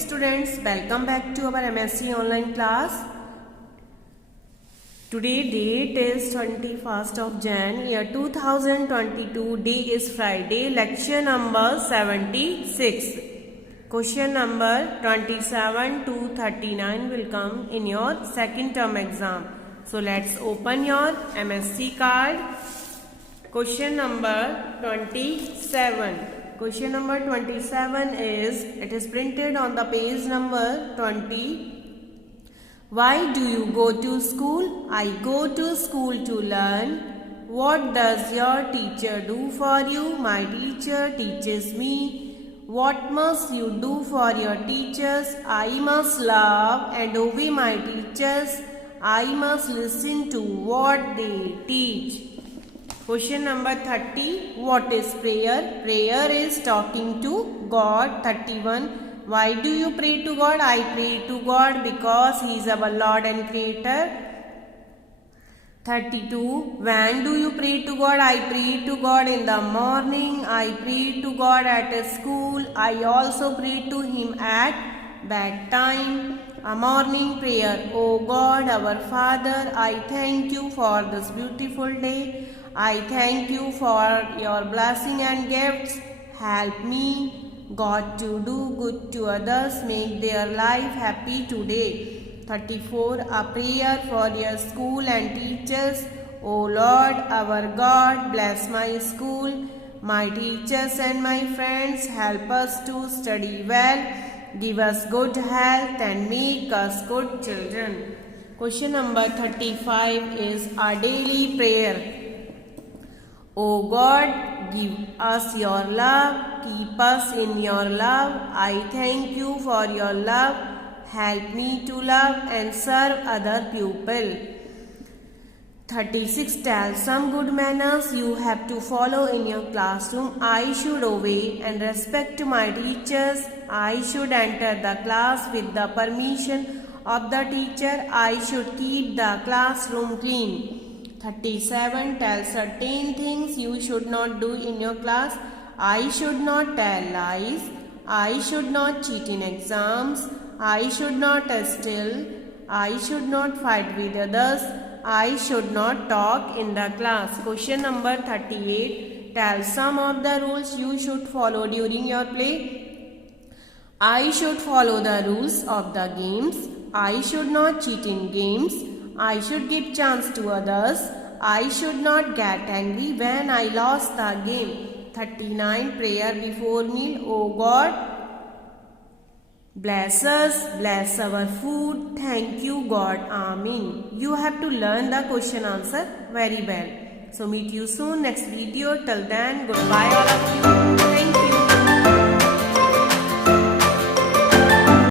students, welcome back to our M.SC online class. Today date is 21st of Jan year 2022. Day is Friday. Lecture number 76. Question number 27 to 39 will come in your second term exam. So let's open your M.SC card. Question number 27. Question number 27 is, it is printed on the page number 20. Why do you go to school? I go to school to learn. What does your teacher do for you? My teacher teaches me. What must you do for your teachers? I must love and obey my teachers. I must listen to what they teach. Question number 30. What is prayer? Prayer is talking to God. 31. Why do you pray to God? I pray to God because He is our Lord and Creator. 32. When do you pray to God? I pray to God in the morning. I pray to God at school. I also pray to Him at bedtime. A morning prayer. O God, our Father, I thank you for this beautiful day. I thank you for your blessing and gifts. Help me, God, to do good to others. Make their life happy today. 34. A prayer for your school and teachers. O Lord, our God, bless my school, my teachers and my friends. Help us to study well. Give us good health and make us good children. Question number 35 is our daily prayer. O God, give us your love, keep us in your love. I thank you for your love. Help me to love and serve other people. 36. Tell some good manners you have to follow in your classroom. I should obey and respect my teachers. I should enter the class with the permission of the teacher. I should keep the classroom clean. 37. Tell certain things you should not do in your class. I should not tell lies. I should not cheat in exams. I should not steal. I should not fight with others. I should not talk in the class. Question number 38. Tell some of the rules you should follow during your play. I should follow the rules of the games. I should not cheat in games. I should give chance to others. I should not get angry when I lost the game. 39. Prayer before meal. O God, bless us, bless our food. Thank you, God. Amen. You have to learn the question answer very well. So meet you soon next video. Till then, goodbye all of you. Thank you.